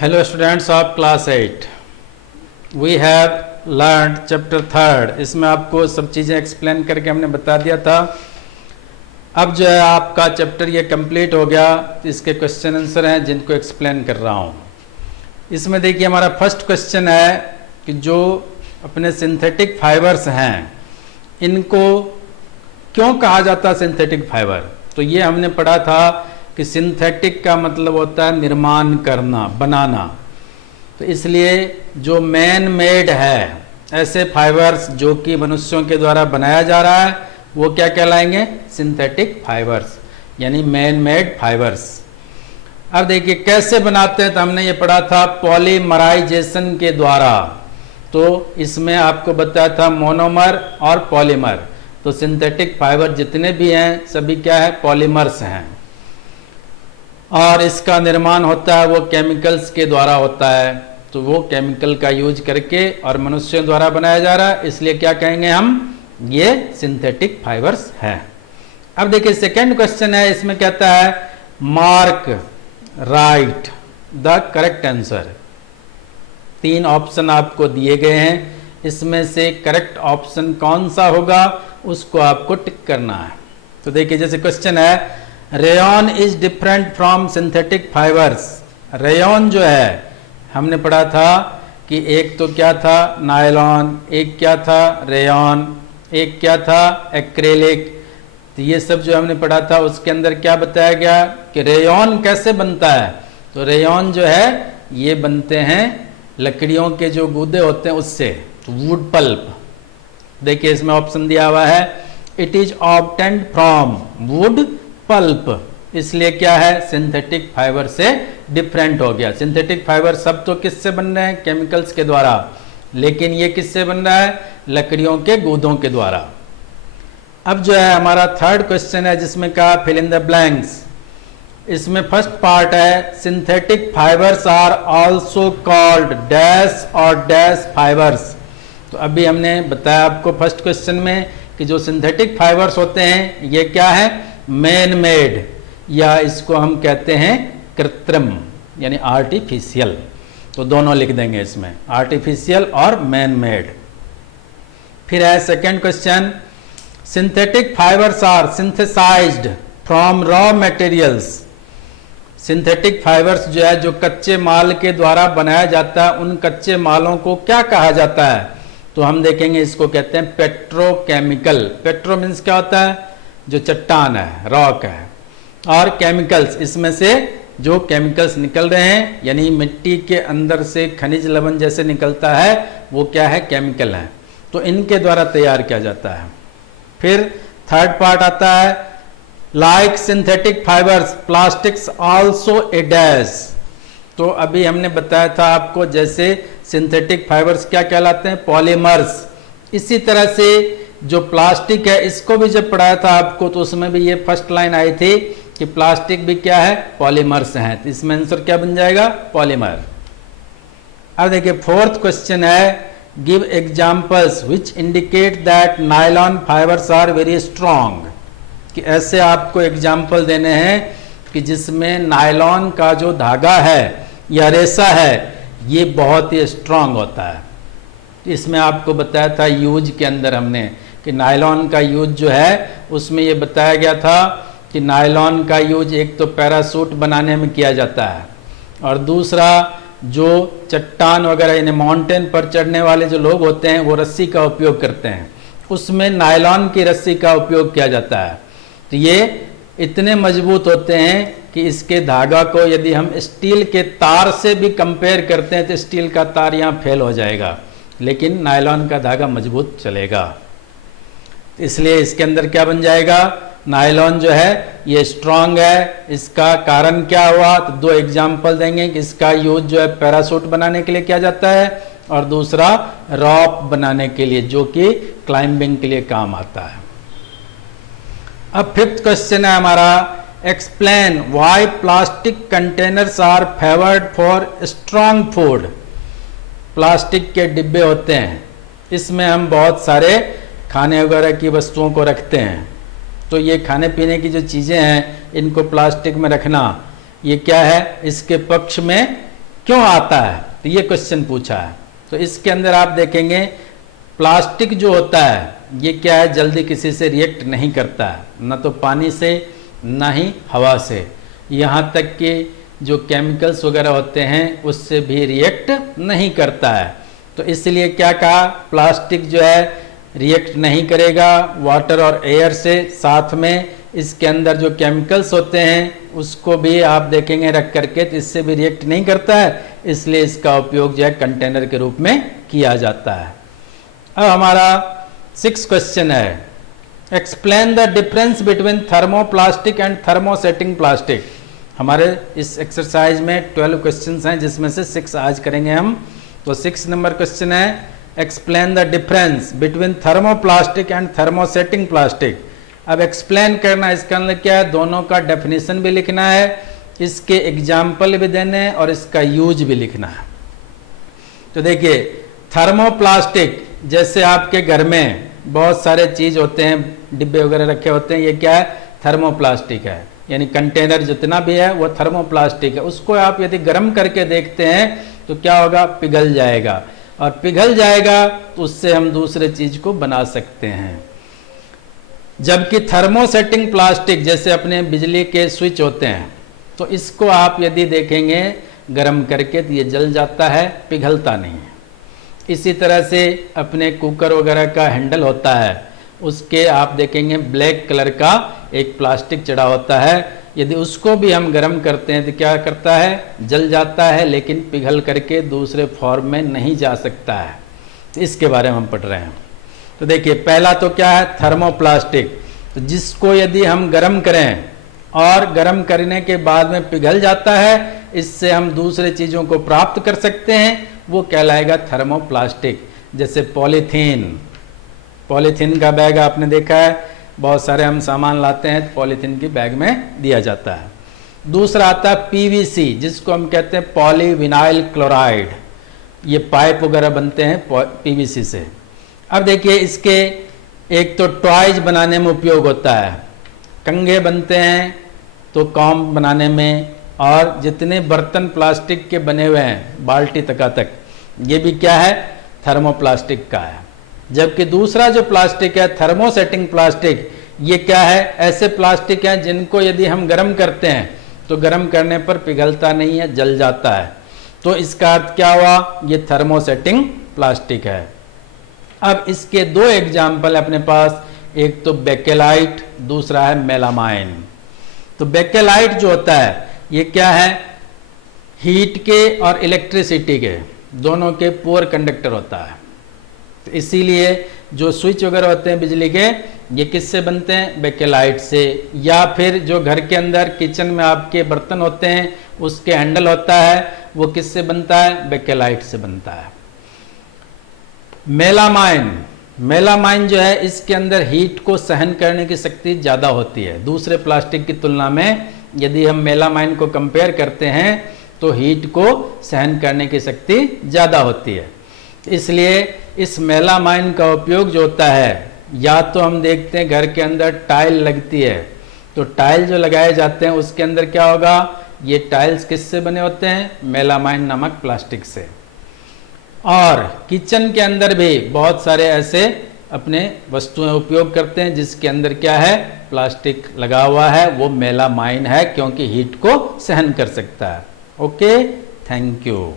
Hello students of class 8. We have learned chapter 3. इसमें आपको सब चीज़ें एक्सप्लेन करके हमने बता दिया था। अब जो है आपका चैप्टर ये कंप्लीट हो गया। इसके क्वेश्चन आंसर हैं जिनको एक्सप्लेन कर रहा हूँ। इसमें देखिए हमारा फर्स्ट क्वेश्चन है कि जो अपने सिंथेटिक फाइबर्स हैं इनको क्यों कहा जाता है सिंथेटिक फाइबर। तो ये हमने पढ़ा था कि सिंथेटिक का मतलब होता है निर्माण करना, बनाना। तो इसलिए जो मैन मेड है, ऐसे फाइबर्स जो कि मनुष्यों के द्वारा बनाया जा रहा है, वो क्या कहलाएंगे? सिंथेटिक फाइबर्स, यानी मैन मेड फाइबर्स। अब देखिए कैसे बनाते हैं, तो हमने ये पढ़ा था पॉलीमराइजेशन के द्वारा। तो इसमें आपको बताया था मोनोमर और पॉलीमर। तो सिंथेटिक फाइबर जितने भी हैं सभी क्या है? पॉलीमर्स हैं। और इसका निर्माण होता है वो केमिकल्स के द्वारा होता है। तो वो केमिकल का यूज करके और मनुष्यों द्वारा बनाया जा रहा है, इसलिए क्या कहेंगे हम? ये सिंथेटिक फाइबर्स है। अब देखिए सेकंड क्वेश्चन है, इसमें कहता है mark right the correct answer. 3 option आपको दिए गए हैं, इसमें से करेक्ट ऑप्शन कौन सा होगा उसको आपको टिक करना है। तो देखिए जैसे क्वेश्चन है rayon is different from synthetic fibres. Rayon जो है हमने पढ़ा था कि एक तो क्या था? नायलॉन, एक क्या था? रेयॉन, एक क्या था? एक्रेलिक। तो ये सब जो हमने पढ़ा था उसके अंदर क्या बताया गया कि रेयॉन कैसे बनता है। तो रेयॉन जो है ये बनते हैं लकड़ियों के जो गूदे होते हैं उससे, वुड पल्प। देखिए इसमें ऑप्शन दिया हुआ है it is obtained from wood pulp. इसलिए क्या है? सिंथेटिक फाइबर से डिफरेंट हो गया। सिंथेटिक फाइबर सब तो किससे बन रहे हैं? केमिकल्स के द्वारा। लेकिन ये किससे बन रहा है? लकड़ियों के गूदों के द्वारा। अब जो है हमारा थर्ड क्वेश्चन है जिसमें कहा फिल इन द ब्लैंक्स। इसमें फर्स्ट पार्ट है synthetic fibres are also called dash और डैश फाइबर्स। तो अभी हमने बताया आपको फर्स्ट क्वेश्चन में कि जो सिंथेटिक फाइबर्स होते हैं ये क्या है? मैन मेड, या इसको हम कहते हैं कृत्रिम, यानी आर्टिफिशियल। तो दोनों लिख देंगे इसमें, आर्टिफिशियल और मैन मेड। फिर है second question synthetic fibres are synthesized from raw materials. Synthetic fibres जो है जो कच्चे माल के द्वारा बनाया जाता है, उन कच्चे मालों को क्या कहा जाता है? तो हम देखेंगे इसको कहते हैं पेट्रोकेमिकल। पेट्रो मीन्स क्या होता है? जो चट्टान है, रॉक है। और केमिकल्स, इसमें से जो केमिकल्स निकल रहे हैं, यानी मिट्टी के अंदर से खनिज लवण जैसे निकलता है, वो क्या है? केमिकल है। तो इनके द्वारा तैयार किया जाता है। फिर थर्ड पार्ट आता है like synthetic fibres plastics also a dash. तो अभी हमने बताया था आपको जैसे सिंथेटिक फाइबर्स क्या कहलाते हैं? पॉलीमर्स। इसी तरह से जो प्लास्टिक है इसको भी जब पढ़ाया था आपको तो उसमें भी ये फर्स्ट लाइन आई थी कि प्लास्टिक भी क्या है? पॉलीमर्स हैं। तो इसमें आंसर क्या बन जाएगा? पॉलीमर। अब देखिए फोर्थ क्वेश्चन है give examples which indicate that nylon fibres are very strong. कि ऐसे आपको एग्जाम्पल देने हैं कि जिसमें नायलॉन का जो धागा है या रेशा है ये बहुत ही स्ट्रांग होता है। इसमें आपको बताया था यूज के अंदर हमने कि नायलॉन का यूज जो है उसमें ये बताया गया था कि नायलॉन का यूज एक तो पैरासूट बनाने में किया जाता है, और दूसरा जो चट्टान वगैरह यानी माउंटेन पर चढ़ने वाले जो लोग होते हैं वो रस्सी का उपयोग करते हैं, उसमें नायलॉन की रस्सी का उपयोग किया जाता है। तो ये इतने मजबूत होते हैं कि इसके धागा को यदि हम स्टील के तार से भी कंपेयर करते हैं तो स्टील का तार यहाँ फेल हो जाएगा, लेकिन नायलॉन का धागा मजबूत चलेगा। इसलिए इसके अंदर क्या बन जाएगा? नायलॉन जो है ये स्ट्रांग है। इसका कारण क्या हुआ? तो 2 एग्जाम्पल देंगे कि इसका यूज जो है पैरासूट बनाने के लिए किया जाता है, और दूसरा रॉप बनाने के लिए जो कि क्लाइंबिंग के लिए काम आता है। अब फिफ्थ क्वेश्चन है हमारा explain why plastic containers are favoured for strong food. Plastic के डिब्बे होते हैं, इसमें हम बहुत सारे खाने वगैरह की वस्तुओं को रखते हैं। तो ये खाने पीने की जो चीज़ें हैं इनको प्लास्टिक में रखना ये क्या है? इसके पक्ष में क्यों आता है, तो ये क्वेश्चन पूछा है। तो इसके अंदर आप देखेंगे प्लास्टिक जो होता है ये क्या है, जल्दी किसी से रिएक्ट नहीं करता है, ना तो पानी से ना ही हवा से, यहाँ तक कि जो केमिकल्स वगैरह होते हैं उससे भी रिएक्ट नहीं करता है। तो इसलिए क्या कहा, प्लास्टिक जो है रिएक्ट नहीं करेगा वाटर और एयर से, साथ में इसके अंदर जो केमिकल्स होते हैं उसको भी आप देखेंगे रख करके, तो इससे भी रिएक्ट नहीं करता है, इसलिए इसका उपयोग जो है कंटेनर के रूप में किया जाता है। अब हमारा 6 क्वेश्चन है, explain the difference between thermoplastic and thermosetting plastic. हमारे इस एक्सरसाइज में 12 क्वेश्चंस हैं जिसमें से 6 आज करेंगे हम। तो 6 नंबर क्वेश्चन है, explain the difference between thermoplastic and thermosetting plastic. अब एक्सप्लेन करना, इसके अंदर क्या है, दोनों का डेफिनेशन भी लिखना है, इसके एग्जाम्पल भी देने हैं और इसका यूज भी लिखना है। तो देखिए थर्मोप्लास्टिक, जैसे आपके घर में बहुत सारे चीज होते हैं, डिब्बे वगैरह रखे होते हैं, ये क्या है, थर्मोप्लास्टिक है, यानी कंटेनर जितना भी है वो थर्मोप्लास्टिक है। उसको आप यदि गर्म करके देखते हैं तो क्या होगा, पिघल जाएगा, और पिघल जाएगा तो उससे हम दूसरे चीज को बना सकते हैं। जबकि थर्मोसेटिंग प्लास्टिक, जैसे अपने बिजली के स्विच होते हैं, तो इसको आप यदि देखेंगे गर्म करके तो ये जल जाता है, पिघलता नहीं है। इसी तरह से अपने कुकर वगैरह का हैंडल होता है, उसके आप देखेंगे ब्लैक कलर का एक प्लास्टिक चढ़ा होता है, यदि उसको भी हम गर्म करते हैं तो क्या करता है, जल जाता है, लेकिन पिघल करके दूसरे फॉर्म में नहीं जा सकता है। तो इसके बारे में हम पढ़ रहे हैं। तो देखिए पहला तो क्या है, थर्मोप्लास्टिक, तो जिसको यदि हम गर्म करें और गर्म करने के बाद में पिघल जाता है, इससे हम दूसरे चीज़ों को प्राप्त कर सकते हैं, वो कहलाएगा थर्मोप्लास्टिक। जैसे पॉलीथीन, पॉलीथीन का बैग आपने देखा है, बहुत सारे हम सामान लाते हैं तो पॉलीथीन की बैग में दिया जाता है। दूसरा आता है पीवीसी, जिसको हम कहते हैं पॉलीविनाइल क्लोराइड, ये पाइप वगैरह बनते हैं पीवीसी से। अब देखिए इसके एक तो टॉयज बनाने में उपयोग होता है, कंघे बनते हैं तो कॉम्ब बनाने में, और जितने बर्तन प्लास्टिक के बने हुए हैं बाल्टी तक, ये भी क्या है, थर्मोप्लास्टिक का है। जबकि दूसरा जो प्लास्टिक है थर्मोसेटिंग प्लास्टिक, ये क्या है, ऐसे प्लास्टिक हैं जिनको यदि हम गर्म करते हैं तो गर्म करने पर पिघलता नहीं है, जल जाता है। तो इसका अर्थ क्या हुआ, ये थर्मोसेटिंग प्लास्टिक है। अब इसके 2 एग्जाम्पल अपने पास, एक तो बेकेलाइट, दूसरा है मेलामाइन। तो बेकेलाइट जो होता है ये क्या है, हीट के और इलेक्ट्रिसिटी के दोनों के पुअर कंडक्टर होता है। तो इसीलिए जो स्विच वगैरह होते हैं बिजली के, ये किससे बनते हैं, बेकेलाइट से। या फिर जो घर के अंदर किचन में आपके बर्तन होते हैं उसके हैंडल होता है, वो किससे बनता है, बेकेलाइट से बनता है। मेलामाइन, मेलामाइन जो है इसके अंदर हीट को सहन करने की शक्ति ज़्यादा होती है दूसरे प्लास्टिक की तुलना में। यदि हम मेलामाइन को कंपेयर करते हैं तो हीट को सहन करने की शक्ति ज़्यादा होती है। इसलिए इस मेलामाइन का उपयोग जो होता है, या तो हम देखते हैं घर के अंदर टाइल लगती है, तो टाइल जो लगाए जाते हैं उसके अंदर क्या होगा, ये टाइल्स किससे बने होते हैं, मेलामाइन नामक प्लास्टिक से। और किचन के अंदर भी बहुत सारे ऐसे अपने वस्तुएं उपयोग करते हैं जिसके अंदर क्या है, प्लास्टिक लगा हुआ है, वो मेलामाइन है, क्योंकि हीट को सहन कर सकता है। Okay, thank you.